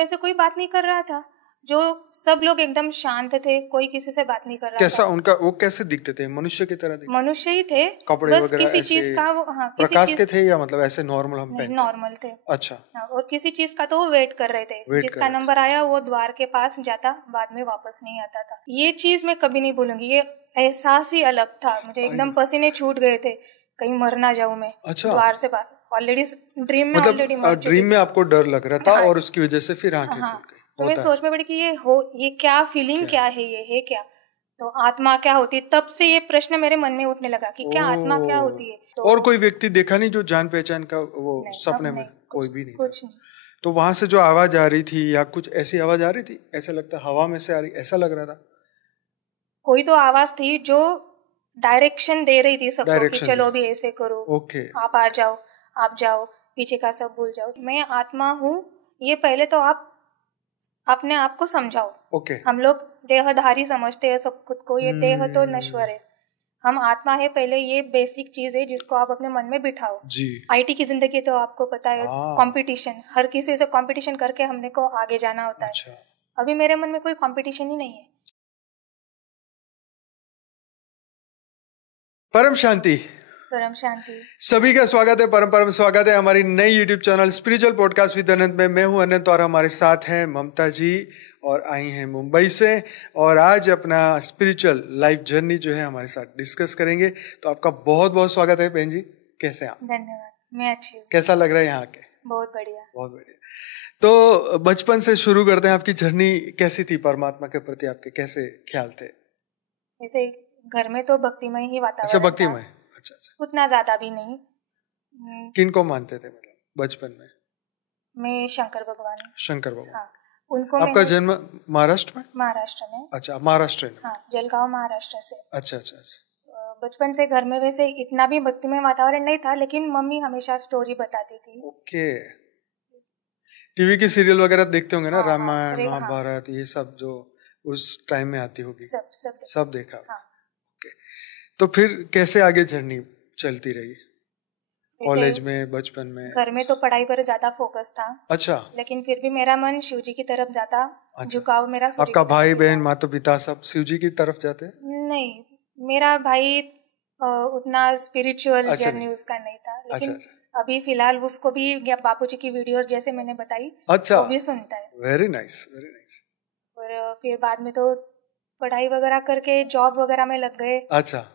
उनमें से कोई बात नहीं कर रहा था। जो सब लोग एकदम शांत थे, कोई किसी से बात नहीं कर रहा कैसा था। उनका वो कैसे दिखते थे? मनुष्य की तरह दिखते? मनुष्य ही थे, कपड़े बस वगैरह किसी ऐसे चीज का वो किसी प्रकाश चीज के थे या मतलब ऐसे नॉर्मल हम नहीं, पहनते? नॉर्मल थे। अच्छा, और किसी चीज का तो वो वेट कर रहे थे, वेट कर जिसका रहे थे। नंबर आया वो द्वार के पास जाता, बाद में वापस नहीं आता था। ये चीज मैं कभी नहीं भूलूंगी। ये एहसास ही अलग था, मुझे एकदम पसीने छूट गए थे, कहीं मर ना जाऊं मैं। अच्छा, द्वार से बाहर ऑलरेडी ड्रीम में ऑलरेडी मर मतलब चुकी ड्रीम में थी। आपको डर लग रहा था हाँ, और उसकी वजह से फिर आंखें हाँ। खुल गई। तो मैं होता सोच में पड़ी कि ये क्या फीलिंग, क्या है, ये है क्या, तो आत्मा क्या होती है। तब से ये प्रश्न मेरे मन में उठने लगा कि क्या आत्मा क्या ओ, होती है। तो और कोई व्यक्ति देखा नहीं जो जान पहचान का वो नहीं, सपने अब में? नहीं, कोई भी नहीं था। कुछ नहीं। तो वहां से जो आवाज आ रही थी या कुछ ऐसी आवाज आ रही थी, ऐसा लगता हवा में से आ रही, ऐसा लग रहा था? कोई तो आवाज थी जो डायरेक्शन दे रही थी सबको कि डायरेक्शन चलो दे। अभी ऐसे करो, ओके, आप आ जाओ, आप जाओ, पीछे का सब भूल जाओ, मैं आत्मा हूँ। ये पहले तो आप अपने आप को समझाओ। ओके। हम लोग देहधारी समझते हैं सब खुद को, ये देह तो नश्वर है, हम आत्मा है। पहले ये बेसिक चीज है जिसको आप अपने मन में बिठाओ। जी। आईटी की जिंदगी तो आपको पता है, हाँ। कंपटीशन, हर किसी से कंपटीशन करके हमने को आगे जाना होता है। अच्छा, अभी मेरे मन में कोई कंपटीशन ही नहीं है। परम शांति। परम शांति। सभी का स्वागत है, परम परम स्वागत है हमारी नई YouTube channel spiritual podcast with Anant में। मैं हूं अनंत और हमारे साथ हैं ममता जी और आई हैं मुंबई से, और आज अपना स्पिरिचुअल लाइफ जर्नी जो है हमारे साथ डिस्कस करेंगे। तो आपका बहुत बहुत स्वागत है बहन जी, कैसे हैं आप? धन्यवाद, मैं अच्छी हूँ। कैसा लग रहा है यहाँ के? बहुत बढ़िया। बहुत बढ़िया। तो बचपन से शुरू करते हैं, आपकी जर्नी कैसी थी? परमात्मा के प्रति आपके कैसे ख्याल थे? जैसे घर में तो भक्तिमय ही अच्छा, वातावरण भक्तिमय। अच्छा अच्छा। उतना ज्यादा भी नहीं। किन को मानते थे मतलब बचपन में? मैं शंकर भगवान। शंकर भगवान। हाँ, उनको आपका मैंने जन्म महाराष्ट्र में? महाराष्ट्र में। अच्छा, महाराष्ट्र में। हाँ, जलगांव महाराष्ट्र से। अच्छा अच्छा अच्छा। बचपन से घर में वैसे इतना भी भक्तिमय वातावरण नहीं था, लेकिन मम्मी हमेशा स्टोरी बताती थी। ओके। टीवी की सीरियल वगैरह देखते होंगे ना, हाँ, हाँ, रामायण हाँ, महाभारत, ये सब जो उस टाइम में आती होगी, सब देखा। हाँ। ओके। तो फिर कैसे आगे जर्नी चलती रही? कॉलेज में, बचपन में? घर में तो पढ़ाई पर ज्यादा फोकस था। अच्छा। लेकिन फिर भी मेरा मन शिव जी की तरफ जाता। अच्छा। झुकाव मेरा सूर्य आपका की तरफ भाई ही बहन था। माता पिता सब शिव जी की तरफ जाते हैं? नहीं, मेरा भाई उतना स्पिरिचुअल अच्छा, जर्नी नहीं। उसका नहीं था, अच्छा लेकिन अच्छा। अभी फिलहाल उसको भी बापूजी की वीडियोस जैसे मैंने बताई, अच्छा, वो भी सुनता है। Very nice, very nice. और फिर बाद में तो पढ़ाई वगैरह करके जॉब वगैरह में लग गए। अच्छा।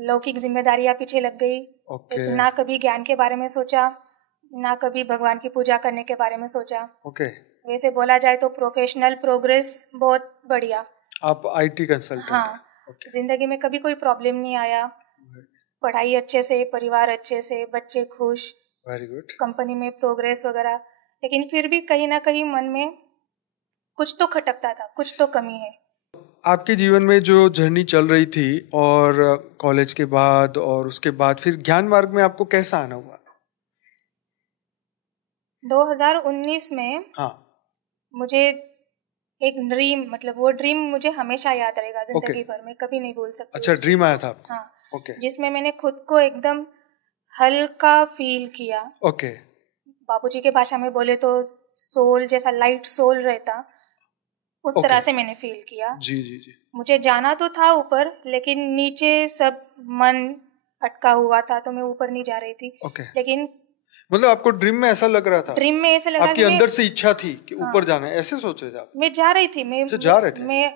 लौकिक जिम्मेदारियां पीछे लग गई। ओके। ना कभी ज्ञान के बारे में सोचा, ना कभी भगवान की पूजा करने के बारे में सोचा। ओके। वैसे बोला जाए तो प्रोफेशनल प्रोग्रेस बहुत बढ़िया। आप आईटी कंसल्टेंट? हाँ, ओके। जिंदगी में कभी कोई प्रॉब्लम नहीं आया। पढ़ाई अच्छे से, परिवार अच्छे से, बच्चे खुश, वेरी गुड। कंपनी में प्रोग्रेस वगैरह। लेकिन फिर भी कहीं ना कहीं मन में कुछ तो खटकता था, कुछ तो कमी है। आपके जीवन में जो जर्नी चल रही थी और कॉलेज के बाद और उसके बाद फिर ज्ञान मार्ग में आपको कैसा आना हुआ? 2019 में हाँ। मुझे एक ड्रीम, मतलब वो ड्रीम मुझे हमेशा याद रहेगा, जिंदगी भर में कभी नहीं भूल सकती। अच्छा, ड्रीम आया था आपको? हाँ। ओके। जिसमें मैंने खुद को एकदम हल्का फील किया। ओके। बापूजी के भाषा में बोले तो सोल जैसा, लाइट सोल रहता, उस तरह से मैंने फील किया। जी जी जी। मुझे जाना तो था ऊपर, लेकिन नीचे सब मन अटका हुआ था, तो मैं ऊपर नहीं जा रही थी। ओके। लेकिन मतलब आपको ड्रीम में ऐसा लग रहा था? ड्रीम में ऐसा लगा आपकी कि अंदर से इच्छा थी कि हाँ, ऊपर जाना है, ऐसे सोच रहे थे आप? मैं जा रही थी, मैं जा रहे थे?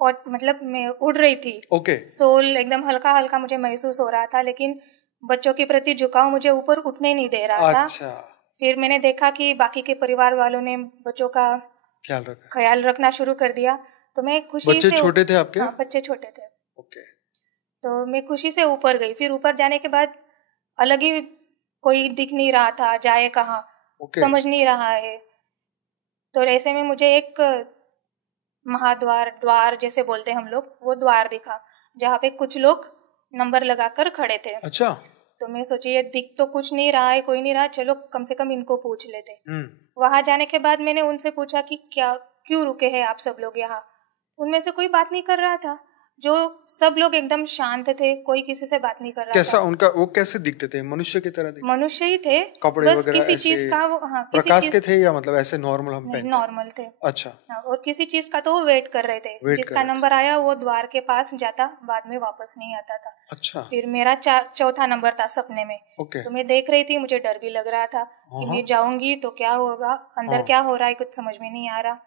और मतलब मैं उड़ रही थी। ओके। सोल एकदम हल्का हल्का मुझे महसूस हो रहा था, लेकिन बच्चों के प्रति झुकाव मुझे ऊपर उठने नहीं दे रहा था। अच्छा। फिर मैंने देखा कि बाकी के परिवार वालों ने बच्चों का ख्याल रखना शुरू कर दिया, तो मैं खुशी बच्चे से। छोटे थे आपके? हाँ, बच्चे छोटे थे। ओके। तो मैं खुशी से ऊपर गई। फिर ऊपर जाने के बाद अलग ही कोई दिख नहीं रहा था, जाए कहाँ, समझ नहीं रहा है। तो ऐसे में मुझे एक महाद्वार, द्वार जैसे बोलते हैं हम लोग, वो द्वार दिखा जहाँ पे कुछ लोग नंबर लगाकर खड़े थे। अच्छा। तो मैं सोची ये दिख तो कुछ नहीं रहा है, कोई नहीं रहा, चलो कम से कम इनको पूछ लेते। वहां जाने के बाद मैंने उनसे पूछा कि क्या, क्यों रुके हैं आप सब लोग यहाँ। उनमें से कोई बात नहीं कर रहा था। जो सब लोग एकदम शांत थे, कोई किसी से बात नहीं कर रहा कैसा था। उनका वो कैसे दिखते थे? मनुष्य की तरह दिखते? मनुष्य ही थे, कपड़े बस वगैरह किसी ऐसे चीज का वो, हाँ, किसी प्रकाश चीज के थे या मतलब ऐसे नॉर्मल हम नहीं, पहनते? नॉर्मल थे। अच्छा, हाँ, और किसी चीज का तो वो वेट कर रहे थे, वेट जिसका कर रहे थे। नंबर आया वो द्वार के पास जाता, बाद में वापस नहीं आता था। अच्छा, फिर मेरा चौथा नंबर था सपने में। ओके। तो मैं देख रही थी, मुझे डर भी लग रहा था कि मैं जाऊंगी तो क्या होगा, अंदर हाँ। क्या हो रहा है कुछ समझ में नहीं आ रहा।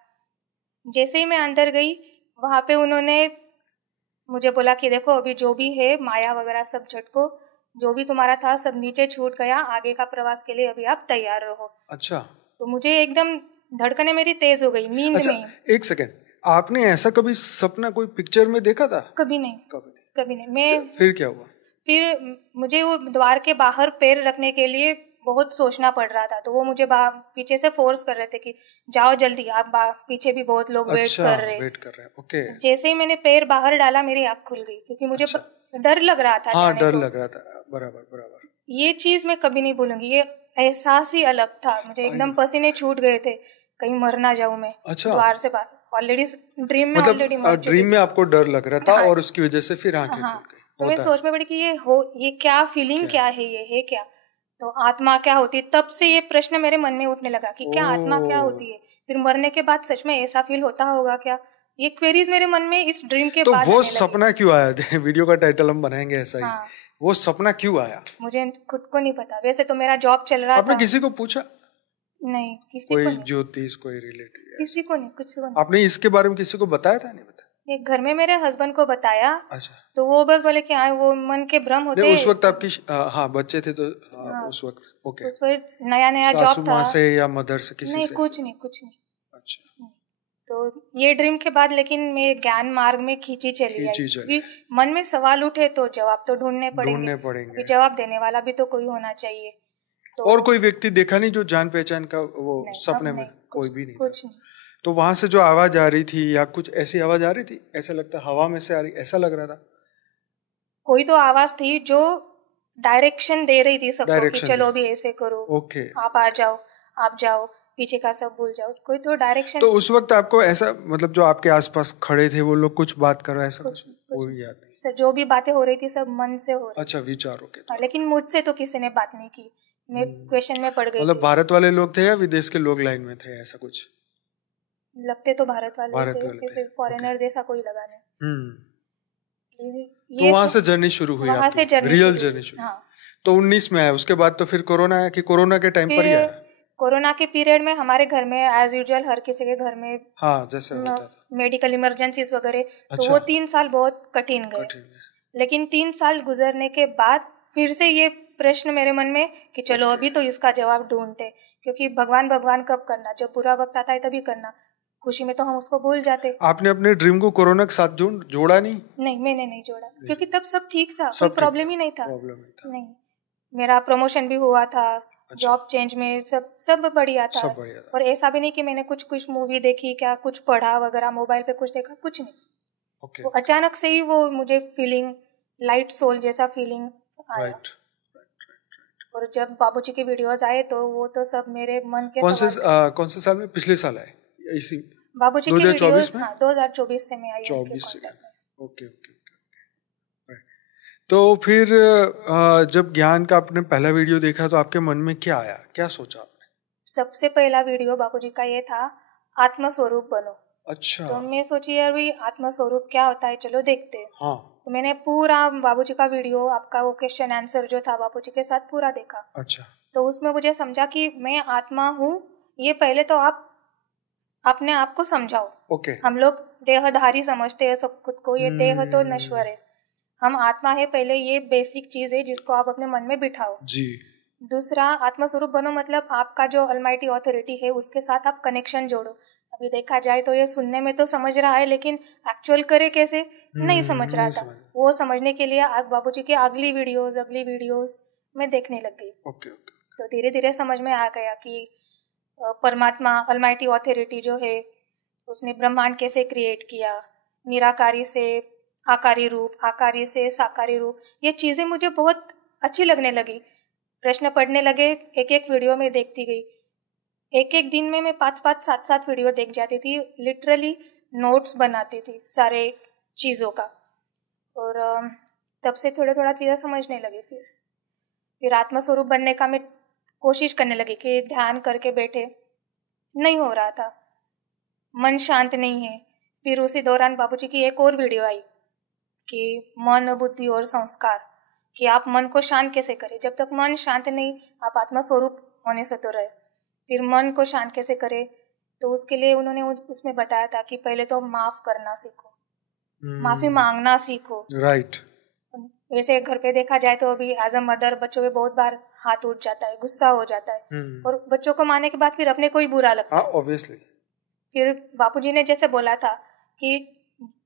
जैसे ही मैं अंदर गई, वहां पे उन्होंने मुझे बोला कि देखो अभी जो भी है माया वगैरह सब झटको, जो भी तुम्हारा था सब नीचे छूट गया, आगे का प्रवास के लिए अभी आप तैयार रहो। अच्छा, तो मुझे एकदम धड़कने मेरी तेज हो गई नींद अच्छा, में। एक सेकेंड, आपने ऐसा कभी सपना कोई पिक्चर में देखा था? कभी नहीं, कभी नहीं। कभी नहीं। मैं फिर क्या हुआ? फिर मुझे वो द्वार के बाहर पैर रखने के लिए बहुत सोचना पड़ रहा था, तो वो मुझे पीछे से फोर्स कर रहे थे कि जाओ जल्दी, आप पीछे भी बहुत लोग वेट अच्छा, कर रहे। वेट कर रहे हैं, ओके। जैसे ही मैंने पैर बाहर डाला मेरी आँख खुल गई, क्योंकि मुझे अच्छा। डर लग रहा था हाँ, जाने डर को। लग रहा था, बराबर बराबर। ये चीज मैं कभी नहीं भूलूंगी, ये एहसास ही अलग था। मुझे एकदम पसीने छूट गए थे, कहीं मर ना जाऊं मैं। अच्छा। द्वार से बाहर ऑलरेडी ड्रीम में ऑलरेडी मर मतलब चुकी ड्रीम में थी। आपको डर लग रहा था हाँ, और उसकी वजह से फिर आंखें हाँ। खुल गई। तो मैं होता सोच में पड़ी कि ये क्या फीलिंग, क्या है, ये है क्या, तो आत्मा क्या होती है। तब से ये प्रश्न मेरे मन में उठने लगा कि क्या आत्मा क्या होती है, फिर मरने के बाद सच में ऐसा फील होता होगा क्या। ये क्वेरीज मेरे मन में इस ड्रीम के तो बाद वो आने लगी। सपना क्यों आया? वीडियो का टाइटल हम बनाएंगे ऐसा ही। हाँ, वो सपना क्यों आया? मुझे खुद को नहीं पता। वैसे तो मेरा जॉब चल रहा आपने था। किसी को पूछा? नहीं, किसी को कोई नहीं, ज्योतिष, कोई रिलेटिव? किसी को नहीं, कुछ को नहीं। आपने इसके बारे में किसी को बताया था? नहीं बताया? एक घर में मेरे हस्बैंड को बताया। अच्छा, तो वो बस बोले कि हाँ वो मन के भ्रम होते नहीं हैं। उस वक्त आपकी हाँ बच्चे थे तो हाँ, उस वक्त ओके। उस पर नया नया सासू जॉब था। माँ से या मदर से किसी नहीं, से? कुछ नहीं, कुछ नहीं। अच्छा, तो ये ड्रीम के बाद लेकिन मैं ज्ञान मार्ग में खींची चली आई, क्योंकि मन में सवाल उठे तो जवाब तो ढूंढने पड़ेंगे। अभी जवाब देने वाला भी तो कोई होना चाहिए। तो और कोई व्यक्ति देखा नहीं जो जान पहचान का? वो सपने में कोई भी नहीं कुछ था? नहीं। तो वहां से जो आवाज आ रही थी या कुछ ऐसी आवाज आ रही थी, ऐसा लगता हवा में से आ रही, ऐसा लग रहा था? कोई तो आवाज थी जो डायरेक्शन दे रही थी सबको कि चलो अभी ऐसे करो, ओके, आप आ जाओ, आप जाओ, पीछे का सब भूल जाओ। कोई तो डायरेक्शन। तो उस वक्त आपको ऐसा मतलब जो आपके आसपास खड़े थे वो लोग कुछ बात कर रहे, ऐसा कुछ वो भी याद नहीं? सर जो भी बातें हो रही थी सब मन से हो रही। अच्छा, विचारों के हाँ, लेकिन मुझसे तो किसी ने बात नहीं की, मैं क्वेश्चन में पड़ गई मतलब थी। भारत वाले लोग थे या विदेश के लोग लाइन में थे, ऐसा कुछ? लगते तो भारत वाले भारत थे, वाले थे, जैसे फॉरेनर जैसा कोई लगा नहीं। तो वहां से जर्नी शुरू हुई, वहां से रियल जर्नी शुरू। हाँ। तो 19 में आया, उसके बाद तो फिर कोरोना आया कि कोरोना के टाइम पर ही आया? कोरोना के पीरियड में हमारे घर में एज यूजुअल हर किसी के घर में हाँ जैसे होता था मेडिकल इमरजेंसीज वगैरह। अच्छा। तो वो 3 साल बहुत कठिन गए। लेकिन 3 साल गुजरने के बाद फिर से ये प्रश्न मेरे मन में कि चलो अभी तो इसका जवाब ढूंढते, क्योंकि भगवान भगवान कब करना, जब बुरा वक्त आता है तभी करना, खुशी में तो हम उसको भूल जाते। आपने अपने ड्रीम को कोरोना के साथ जोड़ा नहीं? नहीं, मैंने नहीं जोड़ा, क्योंकि तब सब ठीक था, कोई प्रॉब्लम ही नहीं था। नहीं, मेरा प्रमोशन भी हुआ था, जॉब चेंज में सब बढ़िया था। और ऐसा भी नहीं कि मैंने कुछ मूवी देखी, क्या कुछ पढ़ा वगैरह, मोबाइल पे कुछ देखा, कुछ नहीं। वो अचानक से ही वो मुझे फीलिंग लाइट सोल जैसा फीलिंग आया। और जब बाबूजी के वीडियोस आए तो वो तो सब मेरे मन के कौन से साल में? पिछले साल आए इसी बाबूजी के वीडियोस? हाँ, 2024 से मैं आई हूँ। 24 से। ओके। तो फिर जब ज्ञान का आपने पहला वीडियो देखा तो आपके मन में क्या आया, क्या सोचा आपने? सबसे पहला वीडियो बाबूजी का ये था, आत्मस्वरूप बनो। अच्छा। तो मैं सोची यार भाई आत्मस्वरूप क्या होता है, चलो देखते हैं। हाँ। तो मैंने पूरा बाबूजी का वीडियो, आपका वो क्वेश्चन आंसर जो था बाबूजी के साथ पूरा देखा। अच्छा। तो उसमें मुझे समझा कि मैं आत्मा हूँ, ये पहले तो आप अपने आप को समझाओ। ओके। हम लोग देहधारी समझते हैं सब खुद को, ये देह तो नश्वर है, हम आत्मा है, पहले ये बेसिक चीज है जिसको आप अपने मन में बिठाओ जी। दूसरा, आत्मस्वरूप बनो मतलब आपका जो अलमाइटी ऑथोरिटी है उसके साथ आप कनेक्शन जोड़ो। अभी देखा जाए तो ये सुनने में तो समझ रहा है, लेकिन एक्चुअल करे कैसे नहीं समझ रहा था। वो समझने के लिए बाबूजी की अगली वीडियोस मैं देखने लग गई। ओके। तो धीरे धीरे समझ में आ गया कि परमात्मा अलमाइटी ऑथोरिटी जो है उसने ब्रह्मांड कैसे क्रिएट किया, निराकारी से आकारी रूप, आकारी से साकारी रूप। ये चीज़ें मुझे बहुत अच्छी लगने लगी, प्रश्न पढ़ने लगे, एक एक वीडियो में देखती गई। एक एक दिन में मैं 5-5, 7-7 वीडियो देख जाती थी, लिटरली नोट्स बनाती थी सारे चीज़ों का। और तब से थोड़ा थोड़ा चीज़ें समझने लगी। फिर आत्मस्वरूप बनने का मैं कोशिश करने लगी कि ध्यान करके बैठे, नहीं हो रहा था, मन शांत नहीं है। फिर उसी दौरान बाबूजी की एक और वीडियो आई कि मन, बुद्धि और संस्कार, कि आप मन को शांत कैसे करें। जब तक मन शांत नहीं, आप आत्मस्वरूप होने से तो रहे। फिर मन को शांत कैसे करें, तो उसके लिए उन्होंने उसमें बताया था कि पहले तो माफ करना सीखो, माफी मांगना सीखो। राइट। वैसे घर पे देखा जाए तो अभी एज अ मदर बच्चों पे बहुत बार हाथ उठ जाता है, गुस्सा हो जाता है, और बच्चों को मारने के बाद फिर अपने को ही बुरा लगता है। ऑब्वियसली। फिर बापूजी ने जैसे बोला था कि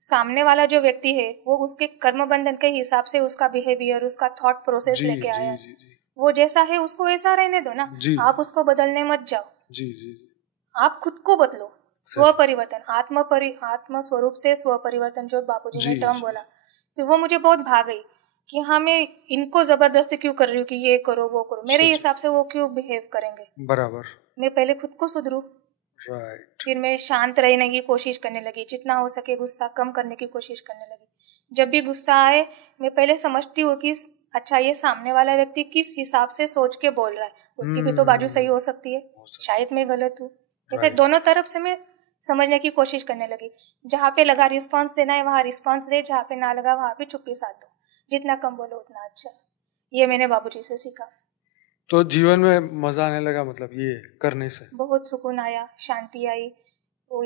सामने वाला जो व्यक्ति है वो उसके कर्म बंधन के हिसाब से उसका बिहेवियर, उसका थॉट प्रोसेस लेके आया है, वो जैसा है उसको वैसा रहने दो ना, आप उसको बदलने मत जाओ। आप खुद को बदलो, स्व परिवर्तन, आत्म स्वरूप से स्व परिवर्तन जो बापूजी ने टर्म बोला, फिर वो मुझे बहुत भा गई कि हाँ मैं इनको जबरदस्ती क्यों कर रही हूँ कि ये करो वो करो, मेरे हिसाब से वो क्यों बिहेव करेंगे। बराबर। मैं पहले खुद को सुधरूं। फिर मैं शांत रहने की कोशिश करने लगी, जितना हो सके गुस्सा कम करने की कोशिश करने लगी। जब भी गुस्सा आए मैं पहले समझती हूँ कि अच्छा ये सामने वाला व्यक्ति किस हिसाब से सोच के बोल रहा है, उसकी भी तो बाजू सही हो सकती है, शायद मैं गलत हूँ। ऐसे दोनों तरफ से मैं समझने की कोशिश करने लगी। जहाँ पे लगा रिस्पॉन्स देना है वहाँ रिस्पॉन्स दे, जहाँ पे ना लगा वहाँ पे चुप्पी साध दो, जितना कम बोलो उतना अच्छा। ये मैंने बाबूजी से सीखा। तो जीवन में मजा आने लगा, मतलब ये करने से बहुत सुकून आया, शांति आई। वो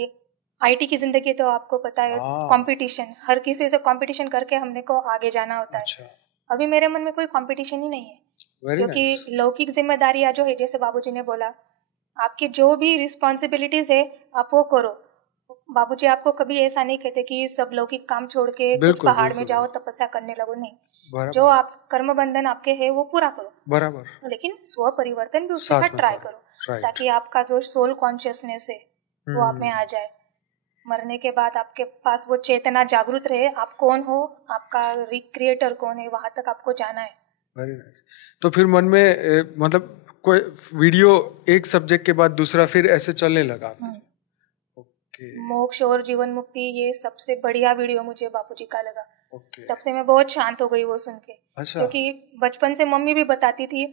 आईटी की जिंदगी तो आपको पता है, कंपटीशन, हर किसी से कंपटीशन करके हमने को आगे जाना होता है। अच्छा। अभी मेरे मन में कोई कंपटीशन ही नहीं है, क्योंकि लौकिक जिम्मेदारियां जो है, जैसे बाबूजी ने बोला, आपकी जो भी रिस्पॉन्सिबिलिटीज है आप वो करो। बाबूजी आपको कभी ऐसा नहीं कहते कि सब लौकिक काम छोड़ के कुछ पहाड़ में जाओ तपस्या करने लगो, नहीं। जो आप कर्म बंधन आपके है वो पूरा करो, बराबर, लेकिन स्व परिवर्तन भी उसके साथ ट्राई करो, ताकि आपका जो सोल कॉन्शियसनेस है वो आप में आ जाए। मरने के बाद आपके पास वो चेतना जागृत रहे, आप कौन हो, आपका क्रिएटर कौन है, वहां तक आपको जाना है। Very nice. तो फिर मन में मतलब कोई वीडियो एक सब्जेक्ट के बाद दूसरा फिर ऐसे चलने लगा। मोक्ष और जीवन मुक्ति, ये सबसे बढ़िया वीडियो मुझे बापूजी का लगा। तब से मैं बहुत शांत हो गई वो सुन के। अच्छा। क्योंकि बचपन से मम्मी भी बताती थी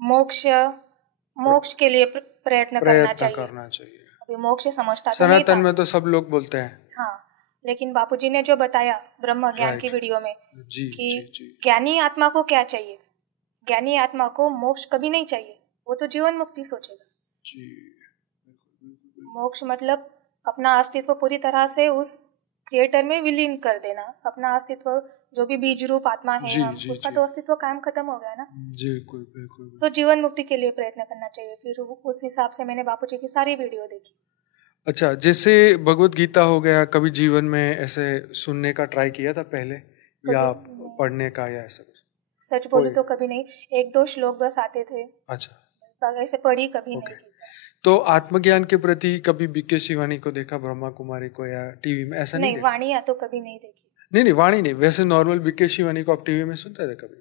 मोक्ष के लिए प्रयत्न करना चाहिए। अभी मोक्ष समझता तो नहीं था, सनातन में तो सब लोग बोलते हैं। हाँ, लेकिन बापूजी ने जो बताया ब्रह्म ज्ञान की वीडियो में कि ज्ञानी आत्मा को क्या चाहिए, ज्ञानी आत्मा को मोक्ष कभी नहीं चाहिए, वो तो जीवन मुक्ति सोचेगा। मोक्ष मतलब अपना अस्तित्व पूरी तरह से उस क्रिएटर में विलीन कर देना, अपना अस्तित्व जो भी बीज रूप आत्मा है हम, उसका तो अस्तित्व कायम खत्म हो गया ना। बिल्कुल। सो जीवन मुक्ति के लिए प्रयत्न करना चाहिए। फिर उस हिसाब से मैंने बापूजी की सारी वीडियो देखी। अच्छा, जैसे भगवत गीता हो गया, कभी जीवन में ऐसे सुनने का ट्राई किया था पहले, या पढ़ने का, या ऐसा? सच बोलूं तो कभी नहीं, एक दो श्लोक बस आते थे। अच्छा। ऐसे पढ़ी कभी नहीं की। तो आत्मज्ञान के प्रति कभी बीके शिवानी को देखा, ब्रह्मा कुमारी को, या टीवी में ऐसा नहीं? वाणी या तो कभी नहीं देखी। नहीं, वाणी नहीं, वैसे नॉर्मल बीके शिवानी को आप टीवी में सुनते थे कभी?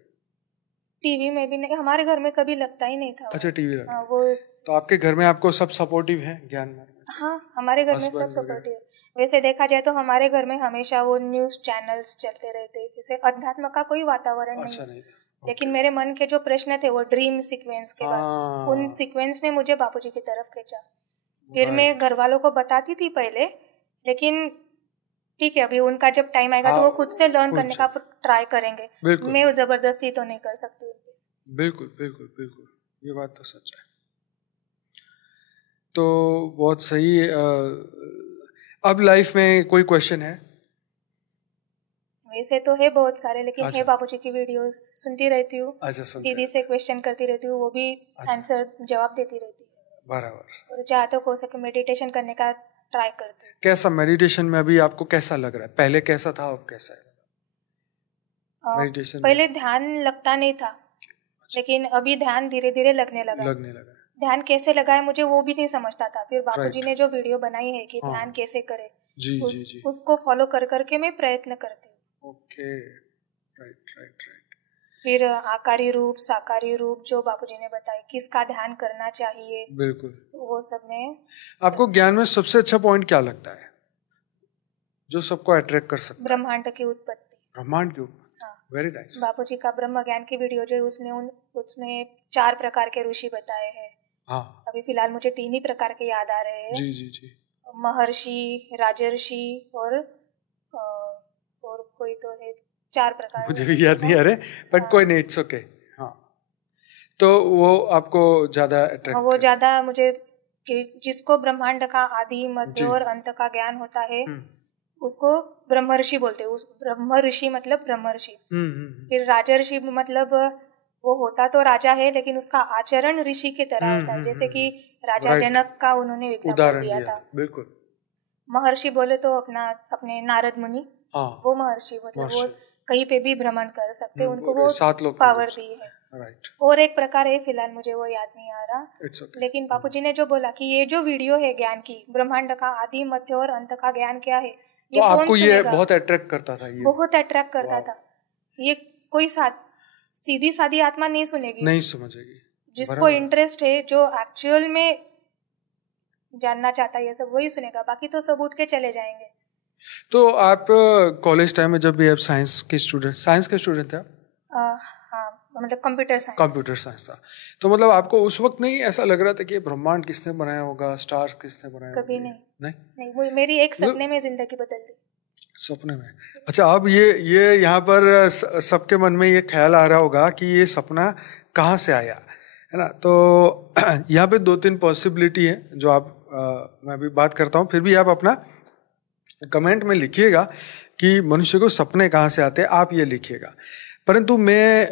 टीवी में भी नहीं, हमारे घर में कभी लगता ही नहीं था। अच्छा, टीवी लगा। वो तो आपके घर में आपको सब सपोर्टिव है ज्ञान में? हाँ, हमारे घर में सब सपोर्टिव है। वैसे देखा जाए तो हमारे घर में हमेशा वो न्यूज चैनल्स चलते रहते, जैसे अध्यात्म का कोई वातावरण नहीं। लेकिन मेरे मन के जो प्रश्न थे वो ड्रीम सीक्वेंस के बाद, उन सीक्वेंस ने मुझे बापूजी की तरफ खींचा। फिर मैं घर वालों को बताती थी पहले, लेकिन ठीक है, अभी उनका जब टाइम आएगा तो वो खुद से लर्न करने का ट्राई करेंगे, मैं जबरदस्ती तो नहीं कर सकती। बिल्कुल, ये बात तो सच है। तो बहुत सही। अब लाइफ में कोई क्वेश्चन है? वैसे तो है बहुत सारे, लेकिन है बाबूजी की वीडियोस सुनती रहती हूँ। दीदी से क्वेश्चन करती रहती हूँ, वो भी आंसर जवाब देती रहती है। बराबर। और जहाँ तक हो सके मेडिटेशन करने का ट्राई करती हूँ। कैसा मेडिटेशन में अभी आपको कैसा लग रहा है? पहले कैसा था, अब कैसा है मेडिटेशन? पहले ध्यान लगता नहीं था, लेकिन अभी ध्यान धीरे धीरे लगने लगा। ध्यान कैसे लगा है मुझे वो भी नहीं समझता था। फिर बापूजी ने जो वीडियो बनाई है कि ध्यान कैसे करे, उसको फॉलो कर करके मैं प्रयत्न करती हूँ। Okay, right. फिर आकारी रूप, साकारी रूप जो बापूजी ने बताई, किसका ध्यान करना चाहिए, बिल्कुल वो सब में। आपको ज्ञान में सबसे अच्छा पॉइंट क्या लगता है, जो सबको अट्रैक्ट कर सकता है? ब्रह्मांड की उत्पत्ति। ब्रह्मांड के ऊपर। हाँ, वेरी नाइस। बापूजी का ब्रह्म ज्ञान की वीडियो जो उसमें 4 प्रकार के ऋषि बताए हैं। हाँ, अभी फिलहाल मुझे 3 ही प्रकार के याद आ रहे हैं। जी जी जी। महर्षि, राजर्षि और कोई तो है, 4 प्रकार। मुझे भी याद नहीं आ रहे, बट कोई नहीं, इट्स ओके। हाँ, तो वो आपको ज्यादा अट्रैक्ट, वो ज्यादा मुझे, कि जिसको ब्रह्मांड का आदि मध्य और अंत का ज्ञान होता है उसको ब्रह्मर्षि बोलते हैं। उस ब्रह्म ऋषि मतलब ब्रह्मर्षि। फिर राजर्षि मतलब वो होता तो राजा है लेकिन उसका आचरण ऋषि की तरह होता है, जैसे कि राजा जनक का उन्होंने एग्जाम्पल दिया था। बिल्कुल। महर्षि बोले तो अपने नारद मुनि, वो महर्षि मतलब वो कहीं पे भी भ्रमण कर सकते, उनको वो 7 लोग पावर दी है। राइट। और एक प्रकार है, फिलहाल मुझे वो याद नहीं आ रहा, लेकिन बापूजी ने जो बोला कि ये जो वीडियो है ज्ञान की, ब्रह्मांड का आदि मध्य और अंत का ज्ञान क्या है, तो आपको ये बहुत अट्रैक्ट करता था? ये बहुत अट्रैक्ट करता था। ये कोई सीधी सादी आत्मा नहीं सुनेगी, नहीं समझेगी। जिसको इंटरेस्ट है, जो एक्चुअल में जानना चाहता है ये सब, वही सुनेगा, बाकी तो सब उठ के चले जाएंगे। तो आप कॉलेज टाइम में जब भी आप साइंस के स्टूडेंट थे? हाँ, मतलब कंप्यूटर साइंस था। तो मतलब आपको उस वक्त नहीं ऐसा लग रहा था कि ब्रह्मांड किसने बनाया होगा, स्टार्स किसने बनाया? कभी नहीं। मेरी एक सपने में जिंदगी बदल दी। सपने में? अच्छा, अब ये यहाँ पर सबके मन में ये ख्याल आ रहा होगा कि ये सपना कहाँ से आया, है ना? तो यहाँ पे 2-3 पॉसिबिलिटी है जो मैं भी बात करता हूँ, फिर भी आप अपना कमेंट में लिखिएगा कि मनुष्य को सपने कहाँ से आते हैं, आप ये लिखिएगा। परंतु मैं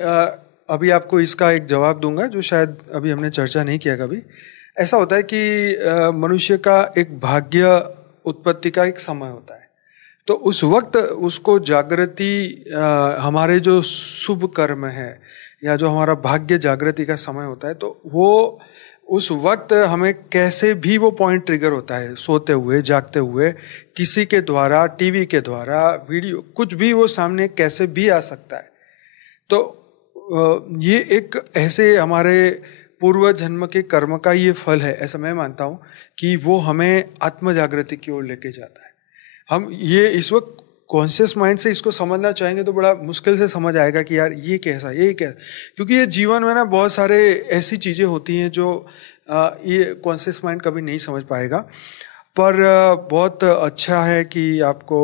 अभी आपको इसका एक जवाब दूंगा जो शायद अभी हमने चर्चा नहीं किया कभी। ऐसा होता है कि मनुष्य का एक भाग्य उत्पत्ति का एक समय होता है, तो उस वक्त उसको जागृति, हमारे जो शुभ कर्म है या जो हमारा भाग्य जागृति का समय होता है, तो वो उस वक्त हमें कैसे भी वो पॉइंट ट्रिगर होता है, सोते हुए, जागते हुए, किसी के द्वारा, टीवी के द्वारा, वीडियो, कुछ भी वो सामने कैसे भी आ सकता है। तो ये एक ऐसे हमारे पूर्व जन्म के कर्म का ये फल है, ऐसा मैं मानता हूँ कि वो हमें आत्म जागृति की ओर लेके जाता है। हम ये इस वक्त कॉन्शियस माइंड से इसको समझना चाहेंगे तो बड़ा मुश्किल से समझ आएगा कि यार ये कैसा, क्योंकि ये जीवन में ना बहुत सारे ऐसी चीज़ें होती हैं जो ये कॉन्शियस माइंड कभी नहीं समझ पाएगा। पर बहुत अच्छा है कि आपको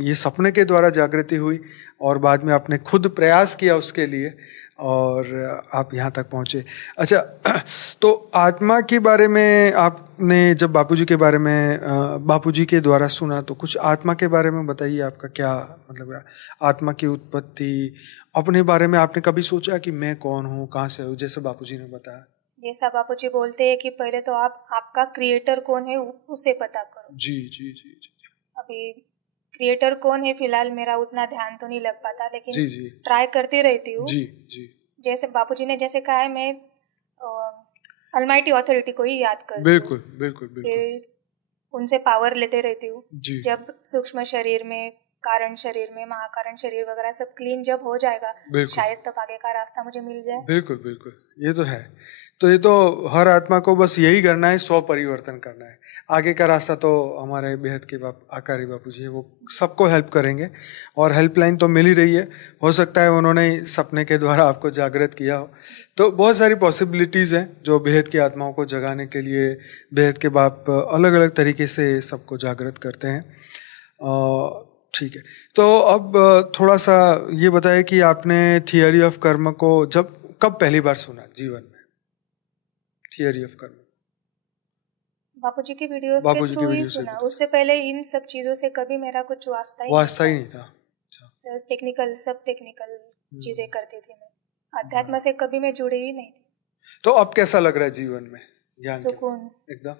ये सपने के द्वारा जागृति हुई और बाद में आपने खुद प्रयास किया उसके लिए और आप यहाँ तक पहुँचे। अच्छा, तो आत्मा के बारे में आपने जब बापूजी के बारे में बापूजी के द्वारा सुना, तो कुछ आत्मा के बारे में बताइए, आपका क्या मतलब है आत्मा की उत्पत्ति, अपने बारे में आपने कभी सोचा कि मैं कौन हूँ, कहाँ से हूँ, जैसे बापूजी ने बताया? जैसा बापूजी बोलते हैं कि पहले तो आपका क्रिएटर कौन है उसे पता करो। जी जी जी जी। अभी क्रिएटर कौन है फिलहाल मेरा उतना ध्यान तो नहीं लग पाता, लेकिन जी जी ट्राई करती रहती हूँ। जी जी। जैसे बापूजी ने जैसे कहा है, मैं अलमाइटी अथॉरिटी को ही याद करती हूँ। बिल्कुल बिल्कुल बिल्कुल। फिर उनसे पावर लेते रहती हूँ। जब सूक्ष्म शरीर में, कारण शरीर में, महाकारण शरीर वगैरह सब क्लीन जब हो जाएगा, शायद तब आगे का रास्ता मुझे मिल जाए। बिल्कुल बिल्कुल, ये तो है। तो ये तो हर आत्मा को बस यही करना है, स्व परिवर्तन करना है। आगे का रास्ता तो हमारे बेहद के आकारी बापूजी है, वो सबको हेल्प करेंगे और हेल्पलाइन तो मिल ही रही है। हो सकता है उन्होंने सपने के द्वारा आपको जागृत किया हो। तो बहुत सारी पॉसिबिलिटीज़ हैं जो बेहद की आत्माओं को जगाने के लिए बेहद के बाप अलग अलग तरीके से सबको जागृत करते हैं। ठीक है, तो अब थोड़ा सा ये बताएं कि आपने थियरी ऑफ कर्म को कब पहली बार सुना जीवन में? थियरी ऑफ कर्म बापूजी की वीडियोस के थ्रू ही सुना। उससे पहले इन सब चीजों से कभी मेरा कुछ वास्ता ही नहीं था। सर टेक्निकल चीजें करती थी मैं, अध्यात्म से कभी मैं जुड़ी ही नहीं थी। तो अब कैसा लग रहा है जीवन में? सुकून एकदम।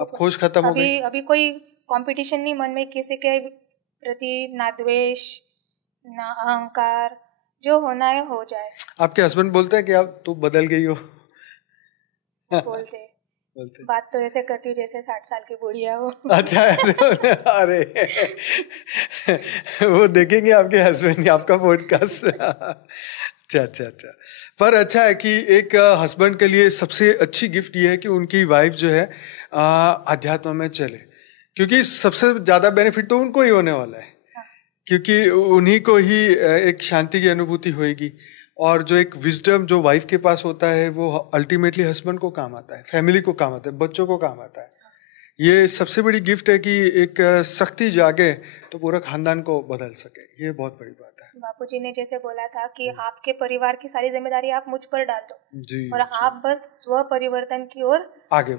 अब खोज खत्म हो गई? अभी कोई कंपटीशन नहीं मन में, किसी के प्रति ना द्वेष ना अहंकार, जो होना है हो जाए। आपके हस्बैंड बोलते हैं कि आप तू बदल गई हो? बोलते बात तो ऐसे करती हूँ जैसे 60 साल की बुढ़िया हो। अच्छा, ऐसे? अरे वो देखेंगे आपके हस्बैंड आपका पॉडकास्ट। अच्छा। पर अच्छा है कि एक हस्बैंड के लिए सबसे अच्छी गिफ्ट ये है कि उनकी वाइफ जो है अध्यात्म में चले, क्योंकि सबसे ज्यादा बेनिफिट तो उनको ही होने वाला है। क्योंकि उन्हीं को ही एक शांति की अनुभूति होगी, और जो एक विजडम जो वाइफ के पास होता है वो अल्टीमेटली हस्बैंड को काम आता है, फैमिली को काम आता है, बच्चों को काम आता है। ये सबसे बड़ी गिफ्ट है कि एक शक्ति जागे तो पूरा खानदान को बदल सके। ये बहुत बड़ी बात है। बापूजी ने जैसे बोला था कि आपके परिवार की सारी जिम्मेदारी आप मुझ पर डाल दो जी, और आप बस स्व परिवर्तन की ओर आगे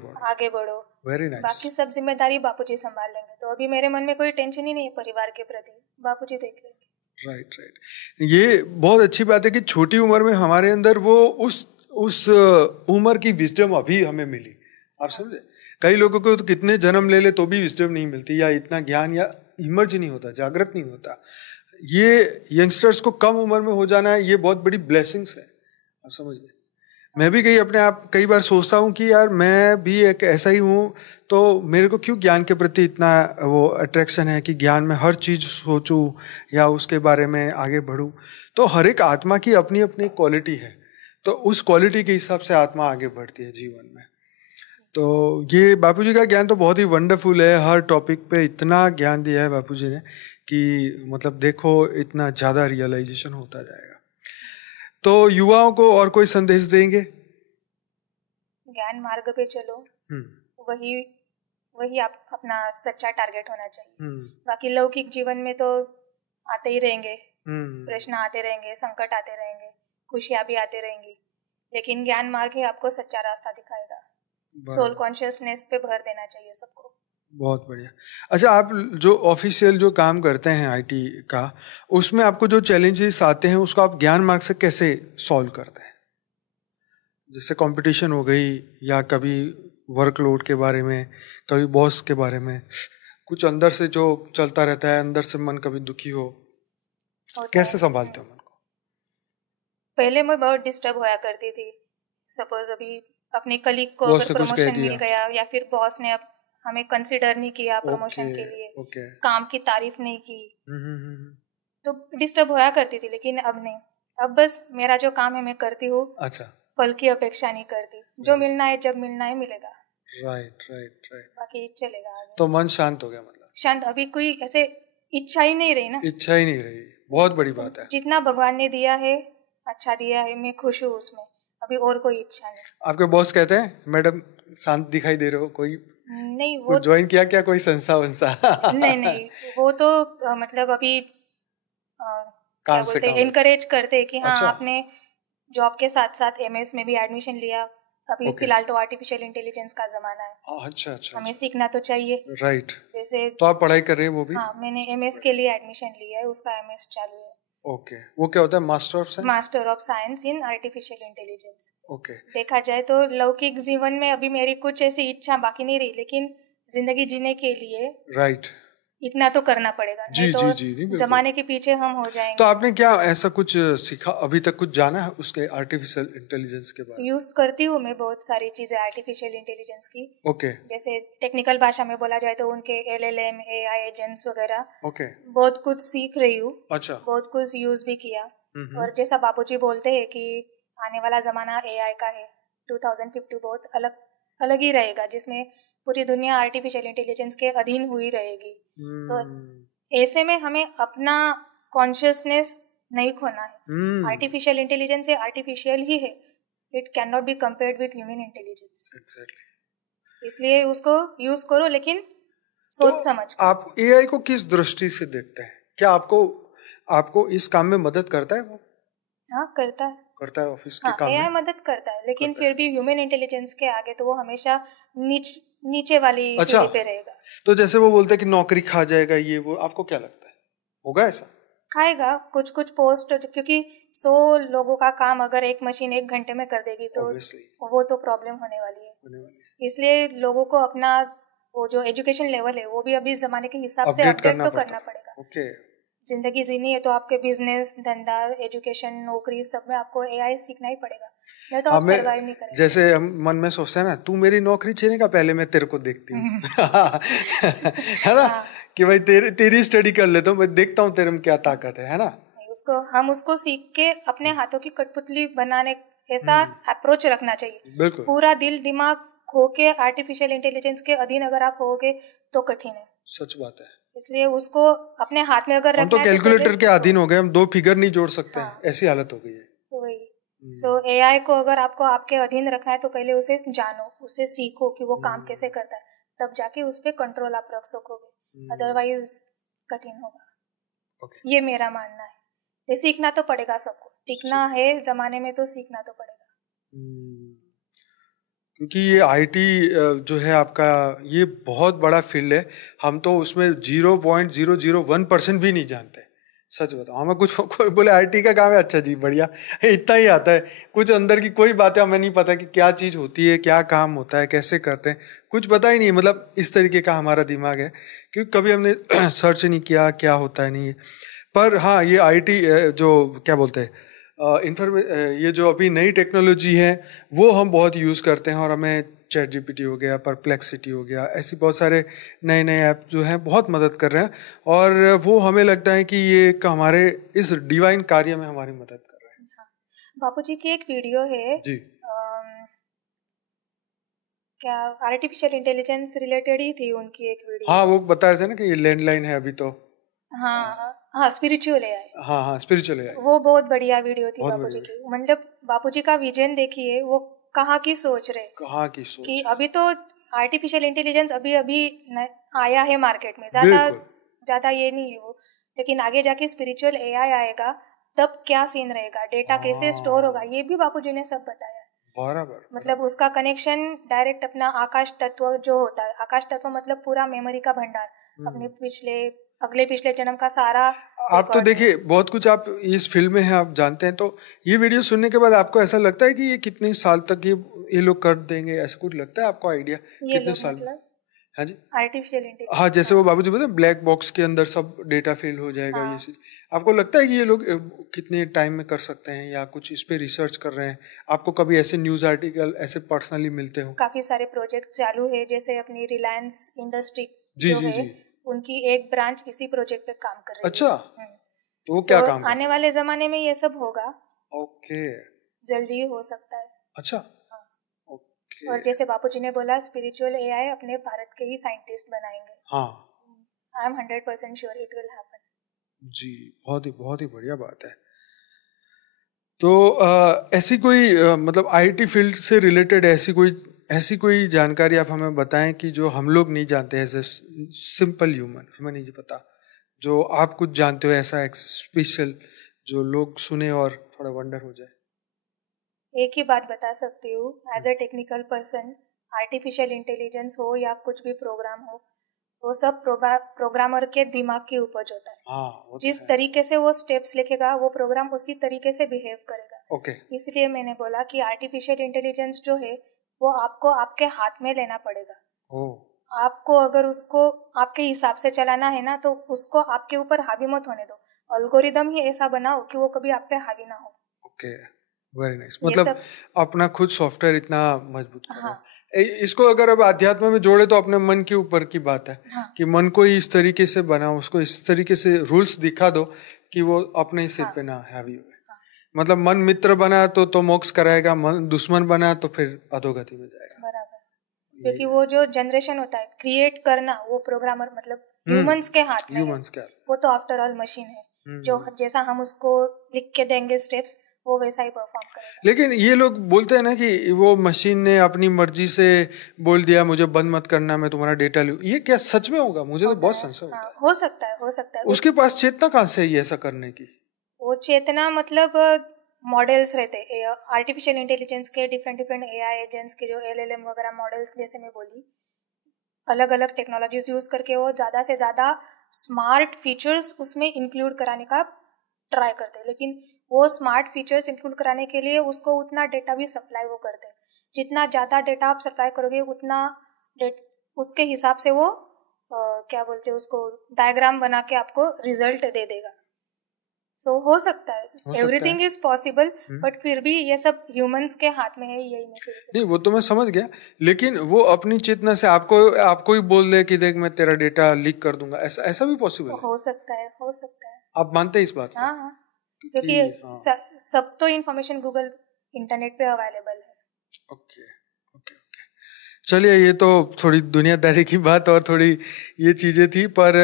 बढ़ो। Very nice. बाकी सब जिम्मेदारी बापूजी संभाल लेंगे। तो अभी मेरे मन में कोई टेंशन ही नहीं है परिवार के प्रति, बापूजी देख लेंगे। राइट। ये बहुत अच्छी बात है कि छोटी उम्र में हमारे अंदर वो उस उम्र की विजडम अभी हमें मिली। आप समझे, कई लोगों को तो कितने जन्म ले ले तो भी विजडम नहीं मिलती, या इतना ज्ञान या इमर्ज नहीं होता, जागृत नहीं होता। ये यंगस्टर्स को कम उम्र में हो जाना है, ये बहुत बड़ी ब्लेसिंग्स है। आप समझिए, मैं भी कई बार सोचता हूँ कि यार मैं भी एक ऐसा ही हूँ, तो मेरे को क्यों ज्ञान के प्रति इतना वो अट्रैक्शन है कि ज्ञान में हर चीज़ सोचूं या उसके बारे में आगे बढ़ूं। तो हर एक आत्मा की अपनी अपनी क्वालिटी है, तो उस क्वालिटी के हिसाब से आत्मा आगे बढ़ती है जीवन में। तो ये बापूजी का ज्ञान तो बहुत ही वंडरफुल है। हर टॉपिक पे इतना ज्ञान दिया है बापूजी ने कि मतलब देखो इतना ज़्यादा रियलाइजेशन होता जाएगा। तो युवाओं को और कोई संदेश देंगे? ज्ञान मार्ग पे चलो, वही आप अपना सच्चा टारगेट होना चाहिए। बाकी लौकिक जीवन में तो आते ही रहेंगे, प्रश्न आते रहेंगे, संकट आते रहेंगे, खुशियां भी आती रहेंगी, लेकिन ज्ञान मार्ग ही आपको सच्चा रास्ता दिखाएगा। सोल कॉन्शियसनेस पे भर देना चाहिए सबको। बहुत बढ़िया। अच्छा, आप जो ऑफिशियल जो काम करते हैं आईटी का, उसमें आपको जो चैलेंजेस आते हैं उसको आप ज्ञान मार्ग से कैसे सॉल्व करते हैं? जैसे कंपटीशन हो गई, या कभी वर्कलोड के बारे में, कभी बॉस के बारे में, कुछ अंदर से जो चलता रहता है, अंदर से मन कभी दुखी हो, कैसे संभालते हो मन को? पहले मैं बहुत डिस्टर्ब होया करती थी। सपोज अभी अपने कलीग को अगर प्रमोशन मिल गया, या फिर बॉस ने अब हमें कंसिडर नहीं किया प्रमोशन के लिए, काम की तारीफ नहीं की, तो डिस्टर्ब होया करती थी। लेकिन अब नहीं, अब बस मेरा जो काम है मैं करती हूँ। अच्छा, फल की अपेक्षा नहीं करती, जो मिलना है जब मिलना है मिलेगा। राइट। बाकी चलेगा आगे। तो मन शांत हो गया, मतलब शांत। अभी कोई ऐसे इच्छा ही नहीं रही ना, इच्छा ही नहीं रही। बहुत बड़ी बात है। जितना भगवान ने दिया है, अच्छा दिया है, मैं खुश हूँ उसमें, अभी और कोई इच्छा नहीं। आपके बॉस कहते हैं मैडम शांत दिखाई दे रहे हो, कोई नहीं, वो ज्वाइन किया क्या कोई संस्था वंस्था? नहीं, वो तो मतलब अभी काम से काम एनकरेज करते कि हाँ, अच्छा, आपने जॉब के साथ साथ एमएस में भी एडमिशन लिया। अभी फिलहाल तो आर्टिफिशियल इंटेलिजेंस का जमाना है। अच्छा, हमें सीखना तो चाहिए। राइट। वैसे तो आप पढ़ाई कर रहे हैं वो भी? हाँ, मैंने एमएस के लिए एडमिशन लिया है, उसका एमएस चालू है। ओके, वो क्या होता है? Master of science in artificial intelligence. Okay. देखा जाए तो लौकिक जीवन में अभी मेरी कुछ ऐसी इच्छा बाकी नहीं रही, लेकिन जिंदगी जीने के लिए राइट इतना तो करना पड़ेगा। जी, तो जी, जमाने के पीछे हम हो जाएंगे। तो आपने क्या ऐसा कुछ सीखा अभी तक, कुछ जाना है उसके आर्टिफिशियल इंटेलिजेंस के बारे में? यूज करती हूँ मैं बहुत सारी चीजें आर्टिफिशियल इंटेलिजेंस की। ओके। जैसे टेक्निकल भाषा में बोला जाए तो उनके LLM, AI एजेंट्स वगैरह। ओके। बहुत कुछ सीख रही हूँ। अच्छा। बहुत कुछ यूज भी किया। और जैसा बापूजी बोलते हैं कि आने वाला जमाना AI का है, 2050 बहुत अलग ही रहेगा, जिसमें पूरी दुनिया आर्टिफिशियल इंटेलिजेंस के अधीन हुई रहेगी। तो ऐसे में हमें अपना कॉन्शियसनेस नहीं खोना है। आर्टिफिशियल इंटेलिजेंस आर्टिफिशियल ही है, it can not be compared with human intelligence. इसलिए उसको यूज करो, लेकिन सोच समझ। आप AI को किस दृष्टि से देखते हैं? क्या आपको इस काम में मदद करता है वो? हाँ, करता है ऑफिस के काम में। AI मदद करता है, लेकिन फिर भी ह्यूमन इंटेलिजेंस के आगे तो वो हमेशा नीचे वाली सीढ़ी पे रहेगा। तो जैसे वो बोलते हैं कि नौकरी खा जाएगा ये वो, आपको क्या लगता है, होगा ऐसा? खाएगा कुछ पोस्ट, क्योंकि 100 लोगों का काम अगर एक मशीन 1 घंटे में कर देगी तो वो तो प्रॉब्लम होने वाली है। इसलिए लोगों को अपना वो जो एजुकेशन लेवल है वो भी अभी जमाने के हिसाब से अपडेट तो करना पड़ेगा। जिंदगी जीनी है तो आपके बिजनेस, धंधा, एजुकेशन, नौकरी, सब में आपको AI सीखना ही पड़ेगा, नहीं तो आप सर्वाइव नहीं करेंगे। जैसे हम मन में सोचते हैं ना, तू मेरी नौकरी छीनेगा, पहले मैं तेरे को देखती हूँ है ना? कि भाई तेरी स्टडी कर लेता हूँ, मैं देखता हूँ तेरे में क्या ताकत है ना? हम उसको सीख के अपने हाथों की कठपुतली बनाने ऐसा अप्रोच रखना चाहिए। बिल्कुल। पूरा दिल दिमाग खो के आर्टिफिशियल इंटेलिजेंस के अधीन अगर आप होगे तो कठिन है। सच बात है। इसलिए उसको अपने हाथ में अगर हम तो कैलकुलेटर के अधीन हो गए, हम 2 फिगर नहीं जोड़ सकते हैं, ऐसी हालत हो गई है। वही सो एआई को अगर आपको आपके अधीन रखना है तो पहले उसे जानो, उसे सीखो कि वो काम कैसे करता है, तब जाके उस पर कंट्रोल आप रख सकोगे, अदरवाइज कठिन होगा। ये मेरा मानना है। ये सीखना तो पड़ेगा सबको, टिकना है जमाने में तो सीखना तो पड़ेगा। क्योंकि ये आईटी जो है आपका, ये बहुत बड़ा फील्ड है। हम तो उसमें 0.001% भी नहीं जानते, सच बताओ। हमें कुछ कोई बोले आईटी का काम है, अच्छा जी बढ़िया, इतना ही आता है। कुछ अंदर की कोई बातें हमें नहीं पता कि क्या चीज़ होती है, क्या काम होता है, कैसे करते हैं, कुछ पता ही नहीं। मतलब इस तरीके का हमारा दिमाग है, क्योंकि कभी हमने सर्च नहीं किया क्या होता है, नहीं है। पर हाँ, ये आईटी जो क्या बोलते हैं ये जो अभी नई टेक्नोलॉजी है वो हम बहुत यूज़ करते हैं, और हमें चैट जीपीटी हो गया, परप्लेक्सिटी हो गया, ऐसे बहुत सारे नए नए ऐप जो हैं बहुत मदद कर रहे हैं, और वो हमें लगता है कि ये हमारे इस डिवाइन कार्य में हमारी मदद कर रहे हैं। हाँ। बापूजी की एक वीडियो है जी, क्या आर्टिफिशियल इंटेलिजेंस रिलेटेड ही थी उनकी एक वीडियो। हाँ, वो बताया था ना कि ये लैंडलाइन है अभी तो। हाँ, स्पिरिचुअल एआई। हाँ, स्पिरिचुअल एआई, वो बहुत बढ़िया वीडियो थी बापूजी की। मतलब बापूजी का विजन देखिए, वो कहाँ की सोच रहे, कहाँ की सोच कि अभी तो आर्टिफिशियल इंटेलिजेंस अभी आया है मार्केट में, ज्यादा ये नहीं है वो, लेकिन आगे जाके स्पिरिचुअल एआई आएगा तब क्या सीन रहेगा, डेटा कैसे स्टोर होगा, ये भी बापूजी ने सब बताया। बराबर। मतलब उसका कनेक्शन डायरेक्ट अपना आकाश तत्व जो होता है, आकाश तत्व मतलब पूरा मेमोरी का भंडार, अपने अगले पिछले जन्म का सारा। आप तो देखिए बहुत कुछ आप इस फील्ड में हैं, आप जानते हैं, तो ये वीडियो सुनने के बाद आपको ऐसा लगता है कि ये कितने साल तक ये लोग कर देंगे, ऐसा कुछ लगता है आपको आइडिया कितने साल में? हाँ जी, आर्टिफिशियल इंटेलिजेंस। हाँ, जैसे वो बाबूजी बोलते हैं ब्लैक बॉक्स के अंदर सब डेटा फिल हो जाएगा। ये चीज आपको लगता है कि ये लोग कितने टाइम में कर सकते हैं, या कुछ इस पे रिसर्च कर रहे हैं? आपको कभी ऐसे न्यूज आर्टिकल ऐसे पर्सनली मिलते हो? काफी सारे प्रोजेक्ट चालू है, जैसे अपनी रिलायंस इंडस्ट्री जो है उनकी एक ब्रांच इसी प्रोजेक्ट पे काम कर रही है। अच्छा, तो वो क्या काम आने वाले जमाने में ये सब होगा। ओके, जल्दी हो सकता है। अच्छा, ओके। और जैसे बापूजी ने बोला, स्पिरिचुअल एआई अपने भारत के ही साइंटिस्ट बनाएंगे। हाँ, I am 100% sure it will happen. जी, बहुत ही बढ़िया बात है। तो ऐसी कोई मतलब आईटी फील्ड से रिलेटेड ऐसी कोई जानकारी आप हमें बताएं कि जो हम लोग नहीं जानते, एज ए सिंपल ह्यूमन हमें नहीं पता, जो आप कुछ जानते हो ऐसा स्पेशल, जो लोग सुने और थोड़ा वंडर हो जाए। एक ही बात बता सकती हूँ, as a technical person, artificial intelligence हो या कुछ भी प्रोग्राम हो, वो सब प्रोग्रामर के दिमाग की उपज होता है। हाँ, जिस तरीके से वो स्टेप्स लिखेगा वो प्रोग्राम उसी तरीके से बिहेव करेगा। इसलिए मैंने बोला कि आर्टिफिशियल इंटेलिजेंस जो है वो आपको आपके हाथ में लेना पड़ेगा। आपको अगर उसको आपके हिसाब से चलाना है ना, तो उसको आपके ऊपर हावी मत होने दो। एल्गोरिदम ही ऐसा बनाओ कि वो कभी आप पे हावी ना हो। Okay, very nice. मतलब अपना खुद सॉफ्टवेयर इतना मजबूत करो। हाँ। इसको अगर अब अध्यात्म में जोड़े तो अपने मन के ऊपर की बात है। हाँ। कि मन को इस तरीके से बनाओ, उसको इस तरीके से रूल्स दिखा दो कि वो अपने ही सिर पे ना हावी हो। मतलब मन मित्र बना तो मोक्ष कराएगा, मन दुश्मन बना तो फिर अधोगति में जाएगा। बराबर। क्योंकि वो जो जनरेशन होता है क्रिएट करना, वो प्रोग्रामर मतलब ह्यूमंस के हाथ में है। वो तो आफ्टर ऑल मशीन है, जो जैसा हम उसको लिख के देंगे स्टेप्स, वो वैसा ही परफॉर्म करेगा। लेकिन ये लोग बोलते हैं ना कि वो मशीन ने अपनी मर्जी से बोल दिया मुझे बंद मत करना, मैं तुम्हारा डेटा लूं। ये क्या सच में होगा? मुझे तो बहुत संशय होता है। हो सकता है। उसके पास चेतना कहाँ से है ऐसा करने की? वो चेतना मतलब मॉडल्स रहते हैं आर्टिफिशियल इंटेलिजेंस के, डिफरेंट एआई एजेंट्स के, जो एलएलएम वगैरह मॉडल्स, जैसे मैं बोली, अलग अलग टेक्नोलॉजीज यूज करके वो ज़्यादा से ज़्यादा स्मार्ट फीचर्स उसमें इंक्लूड कराने का ट्राई करते हैं। लेकिन वो स्मार्ट फीचर्स इंक्लूड कराने के लिए उसको उतना डेटा भी सप्लाई वो करते हैं। जितना ज़्यादा डेटा आप सप्लाई करोगे उतना उसके हिसाब से वो क्या बोलते हैं उसको, डायग्राम बना के आपको रिजल्ट दे देगा। सो हो सकता है, एवरीथिंग इज पॉसिबल, बट फिर भी ये सब ह्यूमंस के हाथ में है। यही नहीं, वो तो मैं समझ गया, लेकिन वो अपनी चेतना से आपको ही बोल दे कि देख मैं तेरा डेटा लीक कर दूंगा, ऐसा भी पॉसिबल है? हो सकता है। आप मानते हैं इस बात को? हाँ, क्योंकि सब तो इन्फॉर्मेशन गूगल इंटरनेट पे अवेलेबल है। ओके। चलिए, ये तो थोड़ी दुनियादारी की बात और थोड़ी ये चीजें थी, पर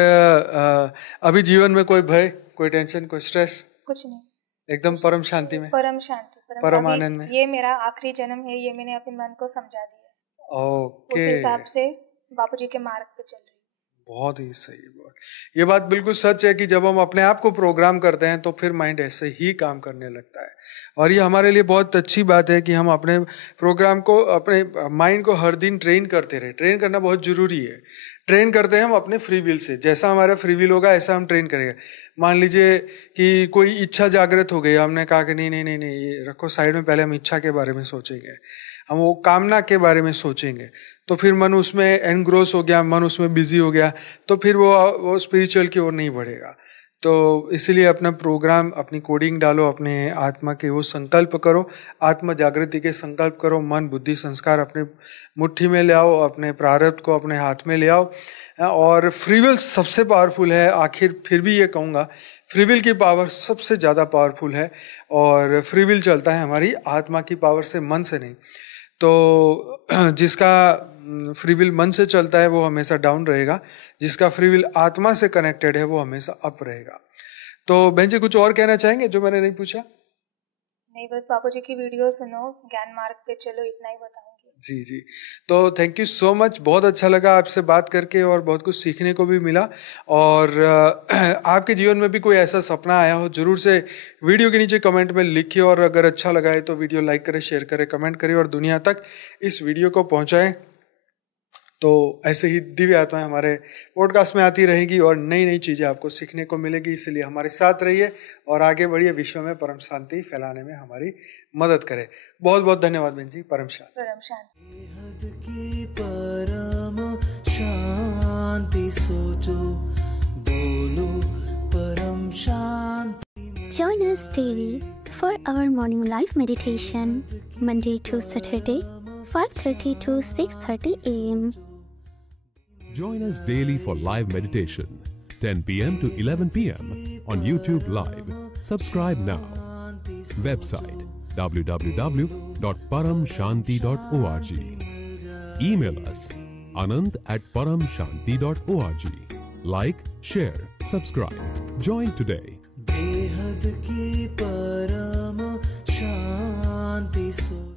अभी जीवन में कोई भय, कोई टेंशन, कोई स्ट्रेस? कुछ नहीं, एकदम परम शांति में, परम शांति, परम आनंद में। ये मेरा आखिरी जन्म है, ये मैंने अपने मन को समझा दिया। ओके, उस हिसाब से बापूजी के मार्ग पे चल रही। बहुत ही सही बात। ये बात बिल्कुल सच है कि जब हम अपने आप को प्रोग्राम करते हैं तो फिर माइंड ऐसे ही काम करने लगता है। और ये हमारे लिए बहुत अच्छी बात है कि हम अपने प्रोग्राम को, अपने माइंड को हर दिन ट्रेन करते रहे। ट्रेन करना बहुत जरूरी है। ट्रेन करते हैं हम अपने फ्री विल से। जैसा हमारा फ्री विल होगा ऐसा हम ट्रेन करेंगे। मान लीजिए कि कोई इच्छा जागृत हो गई, हमने कहा कि नहीं नहीं नहीं नहीं, ये रखो साइड में, पहले हम इच्छा के बारे में सोचेंगे, हम वो कामना के बारे में सोचेंगे, तो फिर मन उसमें एनग्रोस हो गया, मन उसमें बिजी हो गया, तो फिर वो स्पिरिचुअल की ओर नहीं बढ़ेगा। तो इसलिए अपना प्रोग्राम, अपनी कोडिंग डालो, अपने आत्मा के वो संकल्प करो, आत्मा जागृति के संकल्प करो, मन बुद्धि संस्कार अपने मुट्ठी में ले आओ, अपने प्रारब्ध को अपने हाथ में ले आओ। और फ्री विल सबसे पावरफुल है। आखिर फिर भी ये कहूँगा, फ्री विल की पावर सबसे ज़्यादा पावरफुल है, और फ्री विल चलता है हमारी आत्मा की पावर से, मन से नहीं। तो जिसका फ्री विल मन से चलता है वो हमेशा डाउन रहेगा, जिसका फ्री विल आत्मा से कनेक्टेड है वो हमेशा अप रहेगा। तो बहन जी, कुछ और कहना चाहेंगे जो मैंने नहीं पूछा? नहीं, बस बापूजी की वीडियो सुनो, ज्ञान मार्ग पे चलो, इतना ही बताऊंगी। जी जी, तो थैंक यू सो मच। बहुत अच्छा लगा आपसे बात करके और बहुत कुछ सीखने को भी मिला। और आपके जीवन में भी कोई ऐसा सपना आया हो, जरूर से वीडियो के नीचे कमेंट में लिखिए, और अगर अच्छा लगा है तो वीडियो लाइक करें, शेयर करें, कमेंट करें और दुनिया तक इस वीडियो को पहुंचाएं। तो ऐसे ही दिव्य आत्माएं हमारे पॉडकास्ट में आती रहेगी और नई नई चीज़ें आपको सीखने को मिलेगी। इसलिए हमारे साथ रहिए और आगे बढ़िए, विश्व में परम शांति फैलाने में हमारी मदद करें। बहुत बहुत धन्यवाद बहन जी। परम शांति। परम शांति। परम शांति सोचो, बोलो परम शांति। Join us daily for our morning live meditation, Monday to Saturday, 5:30 to 6:30 a.m. Join us daily for live meditation, 10 p.m. to 11 p.m. on YouTube Live. Subscribe now. Website www.paramshanti.org. Email us anand@paramshanti.org. Like, share, subscribe. Join today. बेहद की परम शांति सोचो।